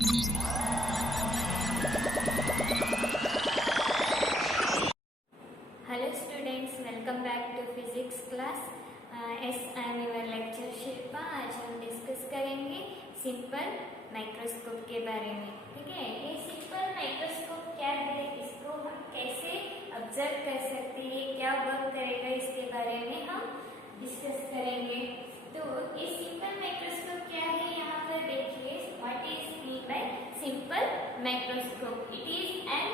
Hello students, welcome back to physics class. Yes, I am your lecturer Shilpa. आज हम discuss करेंगे simple microscope के बारे में. ठीक है, ये सिंपल माइक्रोस्कोप क्या है, इसको हम कैसे ऑब्जर्व कर सकते हैं, क्या वर्क करेगा, इसके बारे में हम डिस्कस करेंगे. तो ये सिंपल माइक्रोस्कोप क्या है, यहाँ पर देखिए. What is mean by simple microscope? It is an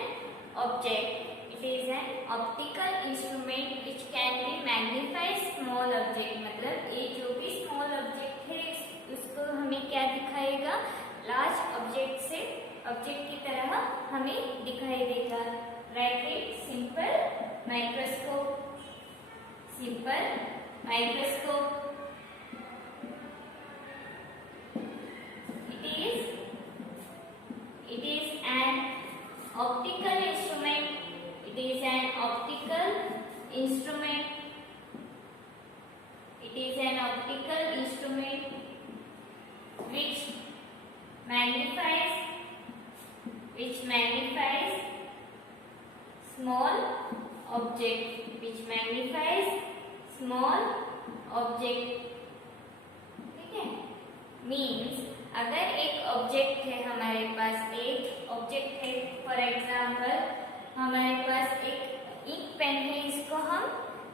object. It is an optical instrument which can be magnify small object. मतलब ये जो भी small object है उसको हमें क्या दिखाएगा, large object से object की तरह हमें दिखाई देगा. Write it, simple microscope. Simple microscope. It is an optical instrument. It is an optical instrument. It is an optical instrument which magnifies small object. Which magnifies small object. ठीक है? Means अगर एक object है हमारे पास, एक object है, for example हमारे पास एक इंक पेन है, इसको हम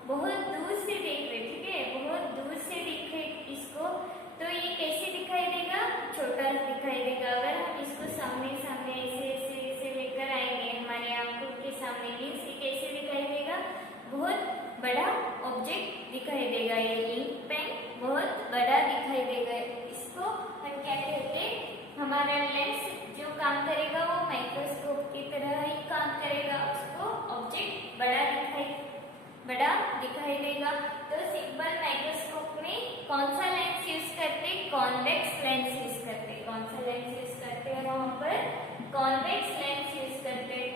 बहुत दूर से देख रहे, ठीक है, बहुत दूर से दिखे इसको, तो ये कैसे दिखाई देगा, छोटा दिखाई देगा. अगर हम इसको सामने सामने ऐसे ऐसे ऐसे लेकर आएंगे हमारे आंखों के सामने, मीन्स ये कैसे दिखाई देगा, बहुत बड़ा ऑब्जेक्ट दिखाई देगा. ये इंक पेन बहुत बड़ा दिखाई देगा. इसको हम क्या कहते हैं, हमारा लेंस जो काम करेगा वो माइक्रोस्कोप की तरह ही काम करेगा. उसको ऑब्जेक्ट बड़ा दिखाई देगा. तो सिंपल माइक्रोस्कोप में कौन सा लेंस यूज करते हैं, कॉन्वेक्स लेंस यूज करते हैं. कौन सा लेंस यूज करते हैं, वहां पर कॉन्वेक्स लेंस यूज करते हैं.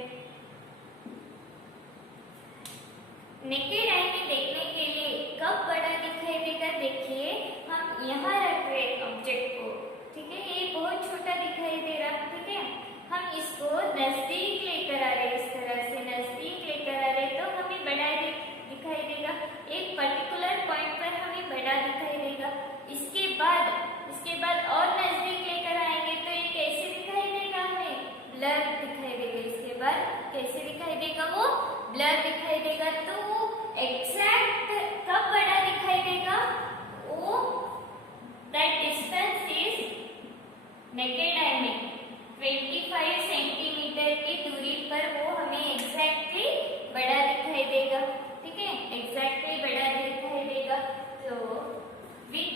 नेकेड आई में देखने के लिए कब बड़ा दिखाई देगा, देखिए हम यहाँ रख रहे ऑब्जेक्ट को, ठीक है, ये बहुत छोटा दिखाई दे रहा, ठीक है, हम इसको नजदीक लेकर आ रहे, इस तरह से नजदीक लेकर आ रहे तो हमें बड़ा दिखाई देगा. एक पर्टिकुलर पॉइंट पर हमें बड़ा दिखाई देगा. इसके बाद और नजदीक लेकर आएंगे तो ये कैसे दिखाई देगा, हमें ब्लर दिखाई देगा. इसके बाद कैसे दिखाई देगा, वो ब्लर दिखाई देगा. तो वो एग्जैक्ट कब बड़ा दिखाई देगा, वो that distance is naked eye में 25 सेंटीमीटर की दूरी पर वो हमें एग्जैक्टली बड़ा दिखाई देगा. ठीक है, एग्जैक्टली बड़ा दिखाई देगा. तो विथ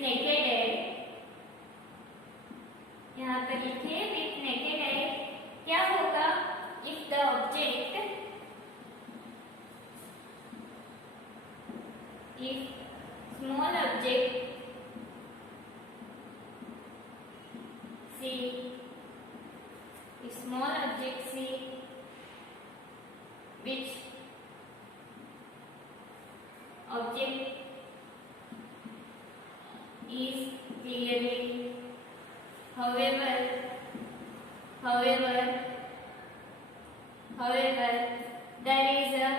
नेकेड आई, यहाँ पर लिखिए विथ नेकेड आई क्या होगा, if the object, if small object small object C which object is clearly, however there is a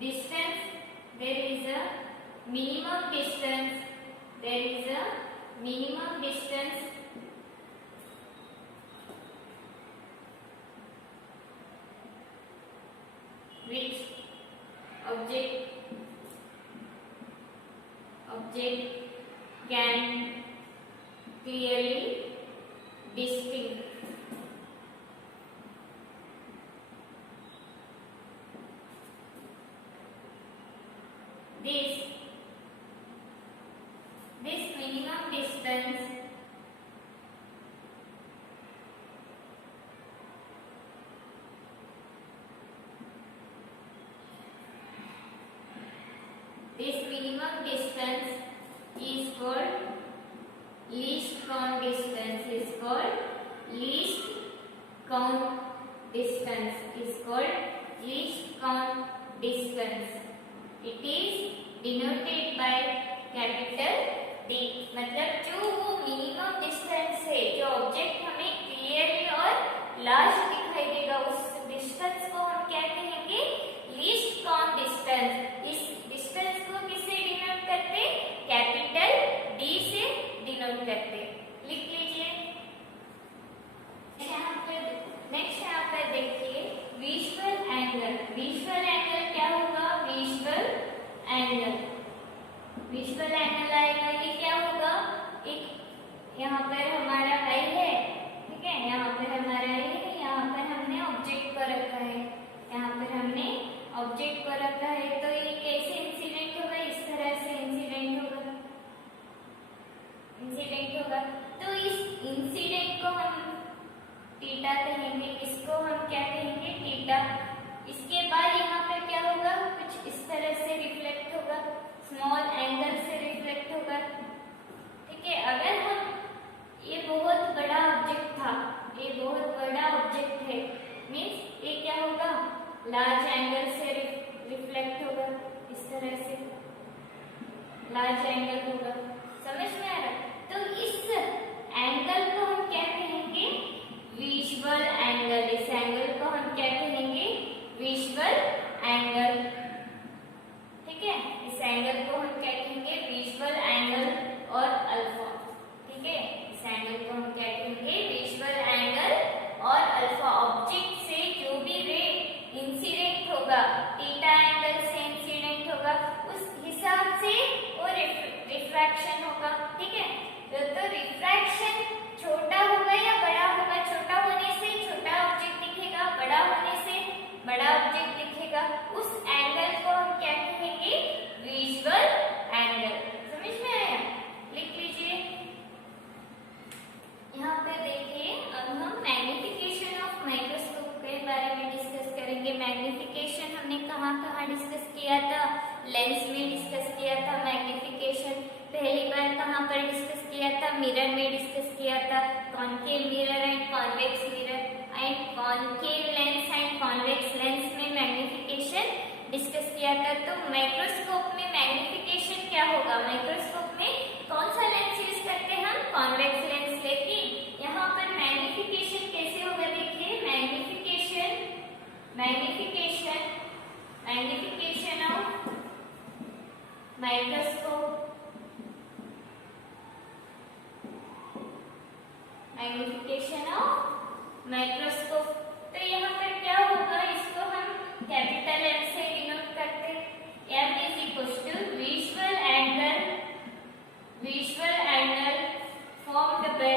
distance, there is a minimum distance which object can clearly distinguish. This minimum distance is called least count distance. Least count distance. It is denoted by capital D. मतलब जो वो minimum distance है, जो object हमें clearly और large दिखाई देगा, उस डिस्टेंस को हम क्या कहेंगे, लीस्ट काउंट डिस्टेंस। इस डिस्टेंस को किससे डिनोट करते, कैपिटल डी से डिनोट करते। लिख लीजिए। नेक्स्ट यहाँ पर देखिए विजुअल एंगल। विजुअल एंगल क्या होगा, विजुअल एंगल, विजुअल एंगल आएगा, ये क्या होगा, एक यहाँ पर हमारा आई है, ठीक है, यहाँ पर हमारा आई है, यहाँ पर हमने ऑब्जेक्ट को रखा है, यहाँ पर हमने ऑब्जेक्ट को रखा है, तो ये कैसे इंसिडेंट होगा, इस तरह से इंसिडेंट होगा, इंसिडेंट होगा। तो इस इंसिडेंट को हम थीटा कहेंगे, इसको हम क्या कहेंगे, थीटा। इसके बाद यहाँ पर क्या होगा, कुछ इस तरह से रिफ्लेक्ट होगा, स्मॉल एंगल से रिफ्लेक्ट होगा, ठीक है। अगर हम, ये बहुत बड़ा ऑब्जेक्ट था, ये बहुत बड़ा ऑब्जेक्ट है, मीन्स ये क्या होगा, लार्ज एंगल से रिफ्लेक्ट होगा, इस तरह से लार्ज एंगल होगा। समझ में आ रहा है? तो इस एंगल को हम क्या कहेंगे, विजुअल एंगल। इस एंगल को हम क्या कहेंगे, विजुअल एंगल, ठीक है। इस एंगल को हम क्या कहेंगे, विजुअल एंगल और अल्फा, ठीक है। इस एंगल को हम क्या कहेंगे, विजुअल एंगल और अल्फा। ऑब्जेक्ट से जो भी रे इंसिडेंट होगा, थीटा एंगल से इंसिडेंट होगा, उस हिसाब से वो रिफ्रैक्शन होगा, ठीक है। तो रिफ्रैक्शन छोटा होगा या बड़ा होगा, छोटा होने से छोटा ऑब्जेक्ट दिखेगा, बड़ा होने से बड़ा ऑब्जेक्ट दिखेगा। उस एंगल को हम क्या कहेंगे, विजुअल एंगल। समझ में आया? लिख लीजिए। यहाँ पे देखिए, अब हम मैग्निफिकेशन ऑफ माइक्रोस्कोप के बारे में डिस्कस करेंगे। मैग्निफिकेशन हमने कहाँ कहाँ डिस्कस किया था, लेंस में डिस्कस किया था मैग्निफिकेशन। पहली बार कहाँ पर डिस्कस किया था, मिरर में डिस्कस किया था। Concave mirror and convex mirror and concave lens and convex lens में मैग्निफिकेशन डिस्कस किया था। तो माइक्रोस्कोप में मैग्निफिकेशन क्या होगा, माइक्रोस्कोप में कौन सा लेंस यूज करते हैं हम, कॉन्वेक्स लेंस। लेकिन यहाँ पर मैग्निफिकेशन कैसे होगा, देखिए magnification of microscope, magnification of microscope. तो यहाँ पर क्या होगा, इसको हम कैपिटल एम से डिनोट करते हैं। M is equal to visual angle formed by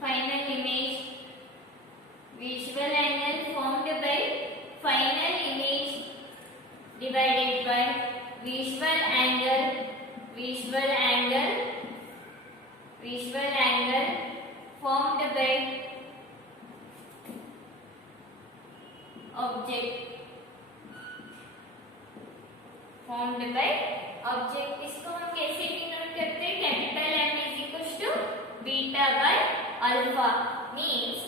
final image, visual angle formed by final image divided by visual angle formed by object। इसको हम कैसे डिनोट करते हैं, capital M is equal to beta by alpha. Means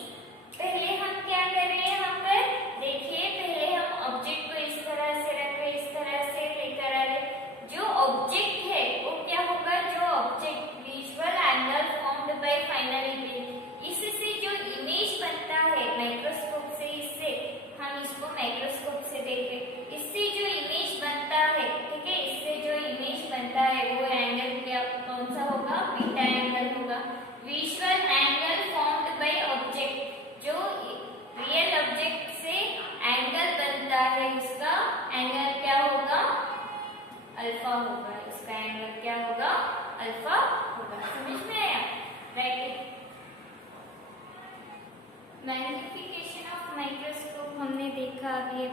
पहले हम क्या कर रहे हैं, यहाँ पर देखिए, पहले हम ऑब्जेक्ट को इस तरह से रख रहे, इस तरह से लेकर आ रहे। जो ऑब्जेक्ट है वो क्या होगा, जो object visual angle formed by final image, इससे जो इमेज बनता है माइक्रोस्कोप से, इससे हम इसको माइक्रोस्कोप से देख रहे, इससे जो इमेज बनता है, ठीक है, इससे जो इमेज बनता है वो एंगल क्या, कौन सा होगा, बीटा एंगल होगा। Visual angle formed by object, जो रियल ऑब्जेक्ट से एंगल बनता है, उसका एंगल क्या होगा, अल्फा होगा। इसका एंगल क्या होगा, अल्फा होगा। समझ में आया? राइट। मैग्निफिकेशन ऑफ माइक्रोस्कोप हमने देखा अभी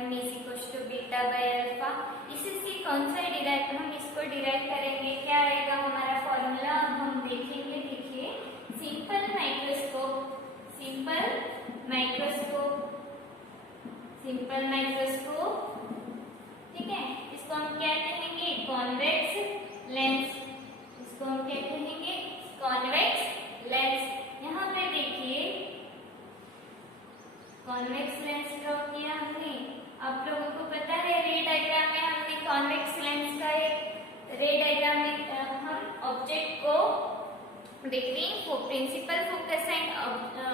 M is equal to beta by alpha. इससे कौन सा डिराइव, हम इसको डिराइव करेंगे, क्या आएगा हमारा फॉर्मूला, हम देखेंगे। देखिए, सिंपल माइक्रोस्कोप, ठीक है, इसको हम क्या कहेंगे, कॉन्वेक्स लेंस। इसको हम क्या कहेंगे, कॉन्वेक्स लेंस। यहाँ पे देखिए कॉन्वेक्स लेंस ड्रॉ किया हमने। आप लोगों को पता है रे डायग्राम में हमने कॉन्वेक्स लेंस का एक रे डायग्राम में हम ऑब्जेक्ट को between principal focus and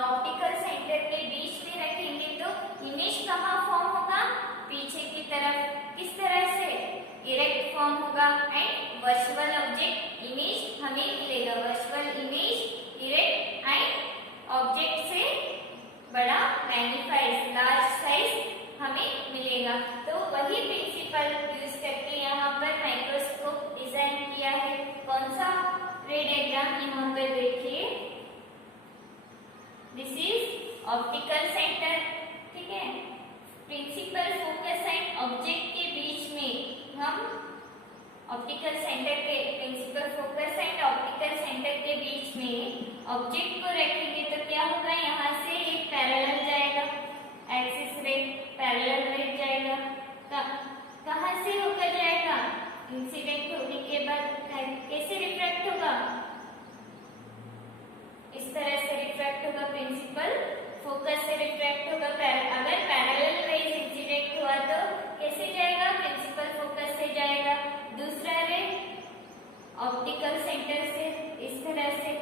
optical centre के बीच में रखेंगे तो इमेज कहाँ फॉर्म होगा, पीछे की तरफ। किस तरह से? इरेक्ट फॉर्म होगा एंड वर्चुअल ऑब्जेक्ट इमेज हमें मिलेगा। Virtual image erect and object से बड़ा मैग्नीफाइज लार्ज साइज हमें मिलेगा। तो वही प्रिंसिपल यूज करके यहाँ पर माइक्रोस्कोप डिजाइन किया है। कौन सा रे डायग्राम यहाँ पर देखिए, दिस इज ऑप्टिकल सेंटर, ठीक है। प्रिंसिपल फोकस एंड ऑब्जेक्ट के बीच में हम ऑप्टिकल सेंटर के principal focus and optical centre के बीच में ऑब्जेक्ट को रखेंगे तो क्या होगा, यहाँ से एक पैरेलल जाएगा, एक्सिस रे पैरेलल रे जाएगा। कहाँ से होकर जाएगा? इंसिडेंट होने के बाद कैसे रिफ्रैक्ट होगा? इस तरह से रिफ्रैक्ट होगा, प्रिंसिपल फोकस से रिफ्रैक्ट होगा। अगर पैरेलल रेज इंसिडेंट हुआ तो कैसे जाएगा? प्रिंसिपल फोकस से जाएगा। दूसरा रे ऑप्टिकल सेंटर से, इस तरह से।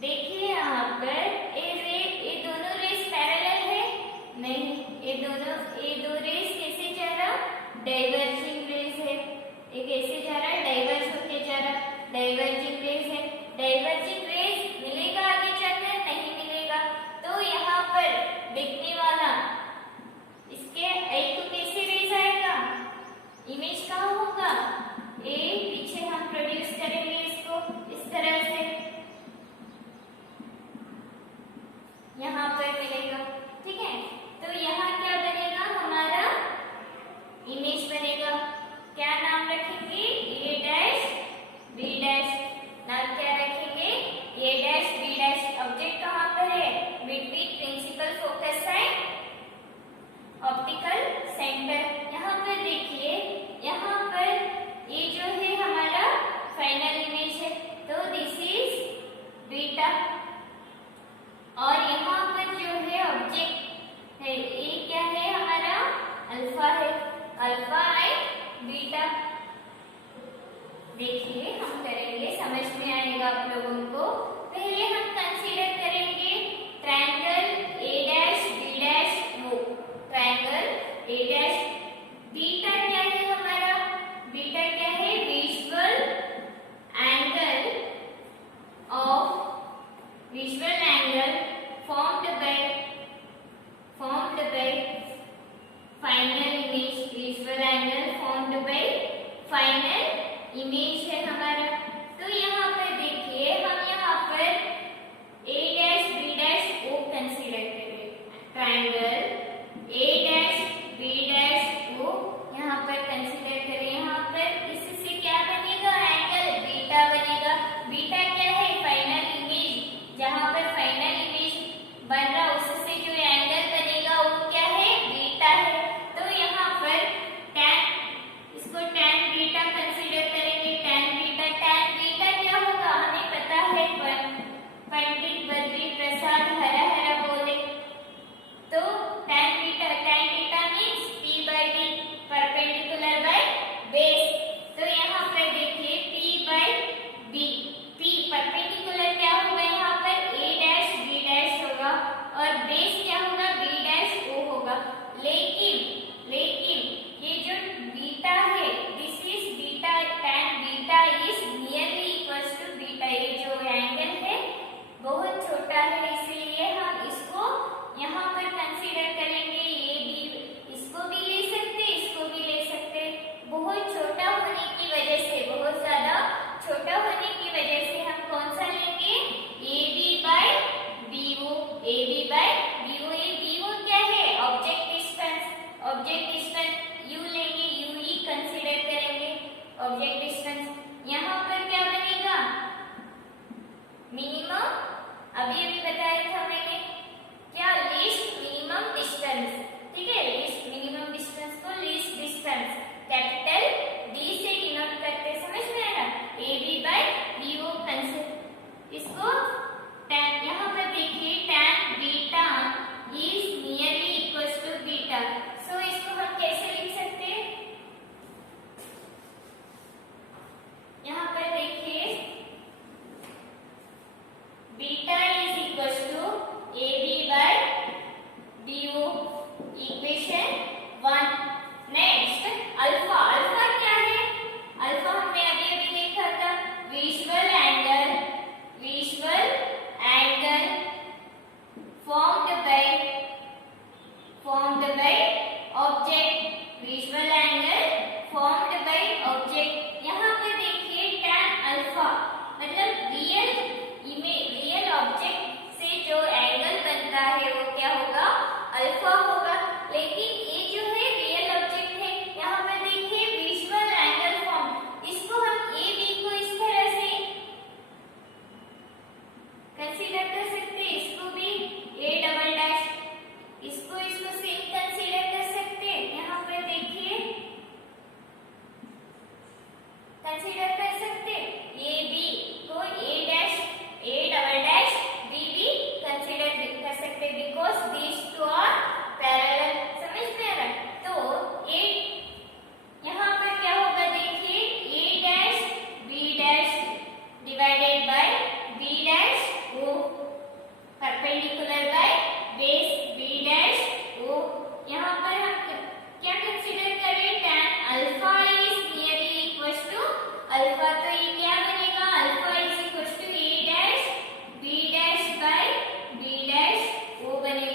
देखिए यहाँ पर ये दोनों रेस पैरेलल है? नहीं, ये दो रेस कैसे जा रहा? डाइवर्जिंग रेस है। ये कैसे जा रहा है? डाइवर्ज होके जा रहा, डाइवर्जिंग रेस है। डाइवर्जिंग रेस मिलेगा आगे जाकर? नहीं मिलेगा। तो यहाँ पर देखने वाला इसके एक को कैसे रेस आएगा? इमेज कहाँ होगा? ये पीछे हम प्रोड्यूस करेंगे इसको इस तरह से, यहाँ पर मिलेगा, ठीक है। तो यहाँ क्या बनेगा? हमारा इमेज बनेगा। क्या नाम रखेंगे? ए डैश बी डैश। नाम क्या रखेंगे? ए डैश बी डैश। ऑब्जेक्ट कहाँ पर है? बिटवीन प्रिंसिपल फोकस एंड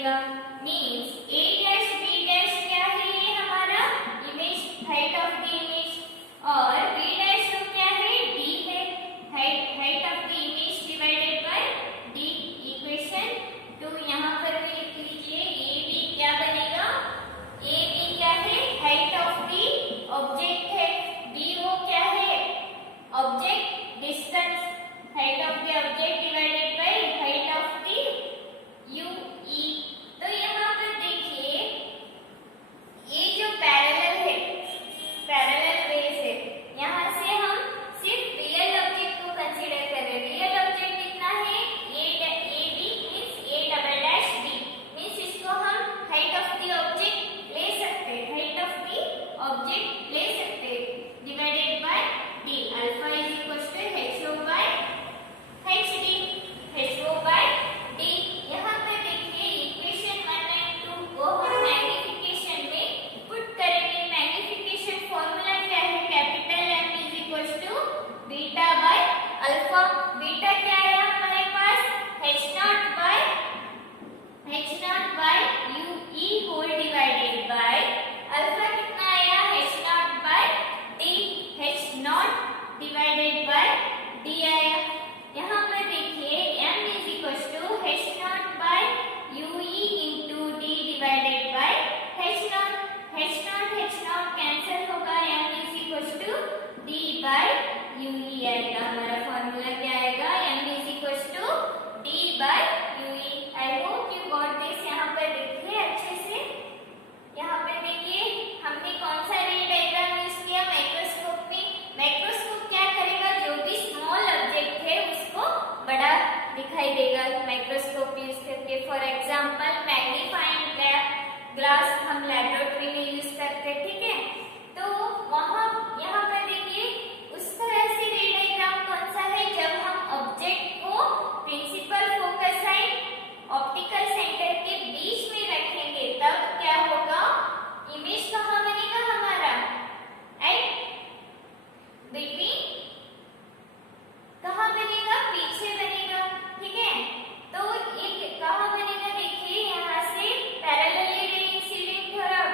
बनेगा मीन्स ए डैश बी डैश क्या है, ये हमारा image, height of the image, और बी डैश तो क्या है, डी है, height of the image divided by D. Equation 2 यहाँ पर भी लिख लीजिए, ए बी क्या बनेगा, ए बी क्या है, हाइट ऑफ द ऑब्जेक्ट है, बी वो क्या है, object distance, height of the object divided by height of the you ई। तो यहाँ पर देखिए ये जो पैरेलल है, पैरेलल बेस है, यहाँ से हम सिर्फ रियल ऑब्जेक्ट को कंसीडर कर रहे हैं। रियल ऑब्जेक्ट कितना है, A B means A double dash B, means इसको हम हाइट ऑफ द ऑब्जेक्ट ले सकते हैं, हाइट ऑफ द ऑब्जेक्ट ले सकते हैं divided by D. Alpha is equal to H O by H D, H O by D. यहाँ पे देखिए इक्वेशन 1 एंड 2 को हम मैग्निफिकेशन में पुट करेंगे। मैग्निफिकेशन फॉर्मूला क्या है, capital M is equal to beta by alpha. Beta क्या है हमारे पास, H naught by U E whole divided by alpha कितना आया, H naught by D, H naught divided by D आया। यहाँ पर देखिए m is equal to H naught by U E into D divided by H naught. H naught cancel होगा, m is equal to D by U E आएगा। हमारा formula क्या आएगा, m is equal to D by U E. I hope you got this. यहाँ पर देखिए अच्छे से, यहाँ पे देखिए हमने कौन सा रे डायग्राम यूज किया, माइक्रोस्कोप में। माइक्रोस्कोप क्या करेगा, जो भी स्मॉल ऑब्जेक्ट है उसको बड़ा दिखाई देगा माइक्रोस्कोप यूज करके। फॉर एग्जांपल मैग्नीफाइंग ग्लास हम लैबोरेटरी में यूज करते हैं, ठीक है। तो वहाँ यहाँ पर देखिए उस तरह से रे डायग्राम कौन सा है, जब हम ऑब्जेक्ट को principal focus side optical centre के बीच में रखेंगे, तब क्या होगा, इमेज कहाँ बनेगा हमारा, एट बिटवीन, कहाँ बनेगा, पीछे बनेगा, ठीक है। तो एक कहाँ बनेगा, देखिए यहाँ से पैरेलली रे इंसिडेंट हो रहा,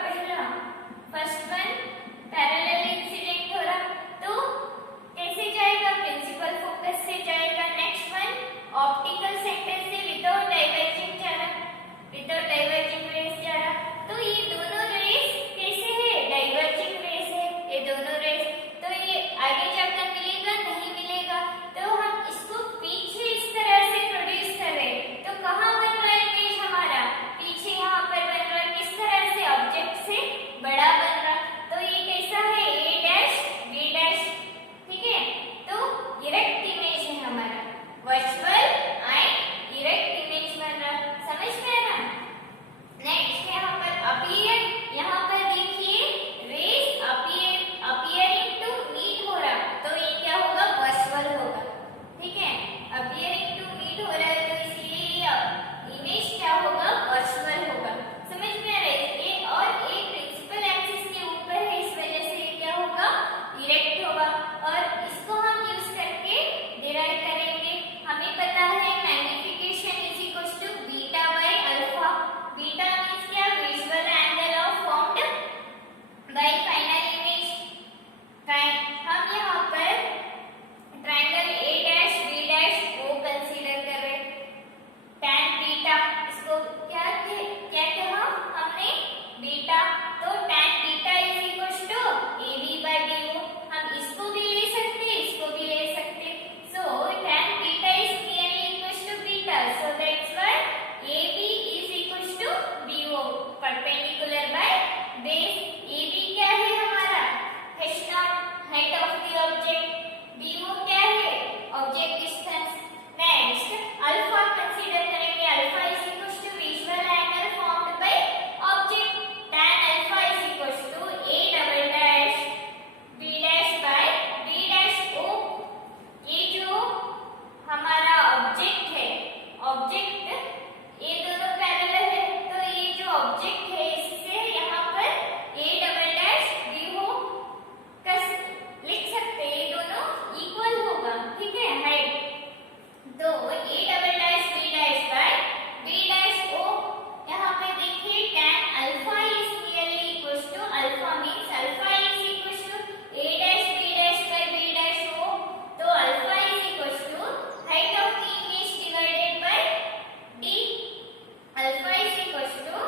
alpha is equal to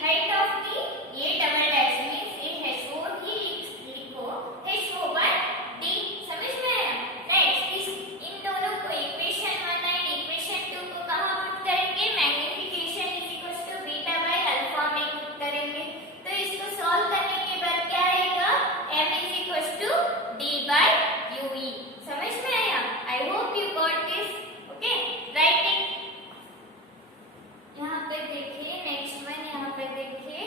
height of the a double dash means a h o ही लिखो h o by d, समझ में आया? नेक्स्ट इस इन दोनों को इक्वेशन 1 एंड इक्वेशन 2 को कहां पुट करेंगे? Magnification is equal to beta by alpha में पुट करेंगे। तो इसको सॉल्व करने के बाद क्या आएगा? m is equal to d by ue, समझ में आया? I hope you got this. Okay, write it. यहाँ पर देखिए नेक्स्ट वन, यहाँ पर देखिए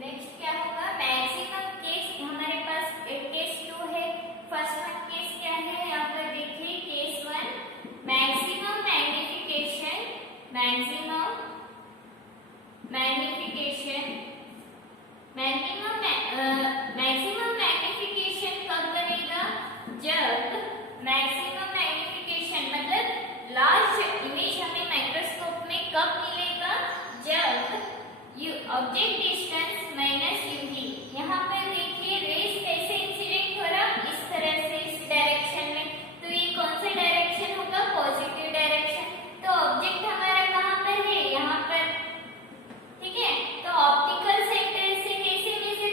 नेक्स्ट क्या होगा? मैक्सिमम केस हमारे पास केस 2 है। फर्स्ट वन केस क्या है? यहाँ पर देखिए case 1 maximum magnification, maximum magnification, maximum magnification कब बनेगा? जब मैक्सिमम मैग्निफिकेशन मतलब लार्ज इमेज हमें माइक्रोस्कोप में कब मिलेगा? जब ऑब्जेक्ट डिस्टेंस माइनस यूवी। यहाँ पर देखिए रेस कैसे इंसिडेंट हो रहा? इस तरह से, इस डायरेक्शन में। तो ये कौन सा डायरेक्शन होगा? Positive direction. तो ऑब्जेक्ट हमारा कहाँ पर है? यहाँ पर, ठीक है। तो ऑप्टिकल सेंटर से कैसे measure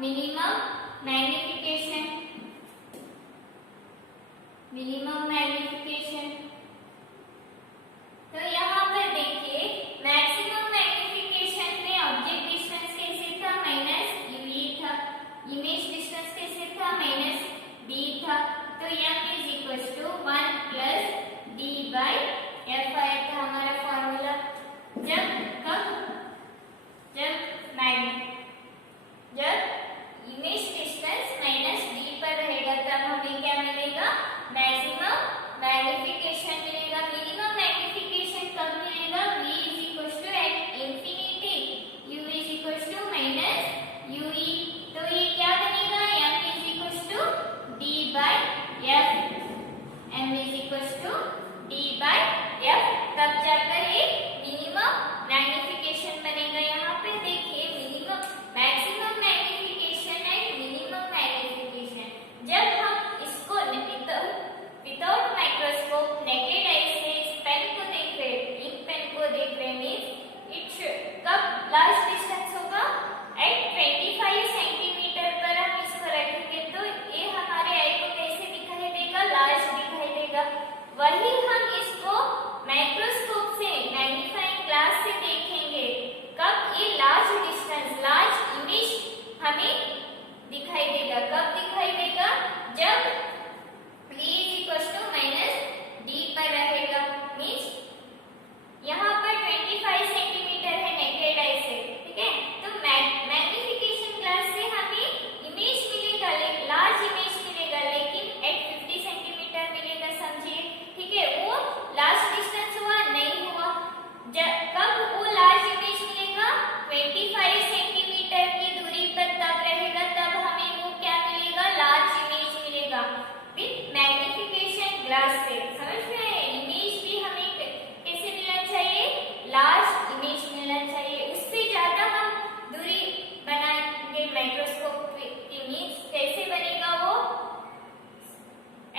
minimum magnification, minimum magnification. तो यहाँ पर देखिए मैक्सिमम मैग्निफिकेशन में ऑब्जेक्ट डिस्टेंस कैसे था, माइनस यूई था, इमेज डिस्टेंस कैसे था, माइनस डी था। तो m is equal to 1 plus D by F आया था हमारा फॉर्मूला। जब इमेज डिस्टेंस माइनस डी पर रहेगा तब हमें क्या मिलेगा, मैक्सिमम मैग्निफिकेशन मिलेगा। मिनिमम मैग्निफिकेशन कब मिलेगा, v is equal to at infinity u is equal to minus ue। तो ये क्या बनेगा, m is equal to d by f, m is equal to d by f। तब जाकर ये मिनिमम मैग्निफिकेशन बनेगा। यहाँ पे देखिए minimum maximum magnification and minimum magnification, जब हम इसको विदाउट माइक्रोस्कोप नेकेड आई से इस पेन को देख रहे, इंक पेन को देख रहे मींस इट कब लार्ज डिस्टेंस होगा, एट 25 सेंटीमीटर पर हम इसको रखेंगे तो ये हमारे आई को कैसे दिखाई देगा, लार्ज दिखाई देगा। वही हम इसको माइक्रोस्कोप से मैग्नीफाइंग ग्लास से देखेंगे कब ये लार्ज डिस्टेंस, लार्ज इमेज हमें दिखाई देगा। कब दिखाई देगा, जब v is equal to minus D पर रहेगा। मीन्स यहाँ पर 25 सेंटीमीटर है नेकेड आई से, ठीक है। तो मैग्निफिकेशन ग्लास से हमें इमेज मिलेगा, लार्ज इमेज मिलेगा, लेकिन एट 50 सेंटीमीटर मिलेगा, समझिए, ठीक है। वो लार्ज डिस्टेंस हुआ नहीं हुआ। कब वो लार्ज इमेज मिलेगा, 25 सेंटीमीटर की दूरी पर तब रहेगा, तब हमें वो क्या मिलेगा, लार्ज इमेज मिलेगा विद मैग्निफिकेशन ग्लास से। समझ में आए, इमेज भी हमें कैसे मिलना चाहिए, लार्ज इमेज मिलना चाहिए। उससे ज्यादा हम दूरी बनाएंगे माइक्रोस्कोप की, मीन्स कैसे बनेगा वो,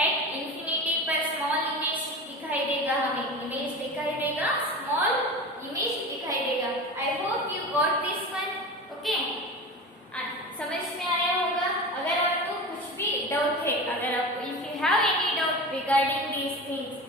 एट इंफिनिटी पर स्मॉल इमेज दिखाई देगा, हमें इमेज दिखाई देगा, स्मॉल इमेज दिखाई देगा। आई hope you got this one, okay. समझ में आया होगा। अगर आपको कुछ भी डाउट है, अगर आपको if you have any doubt regarding these things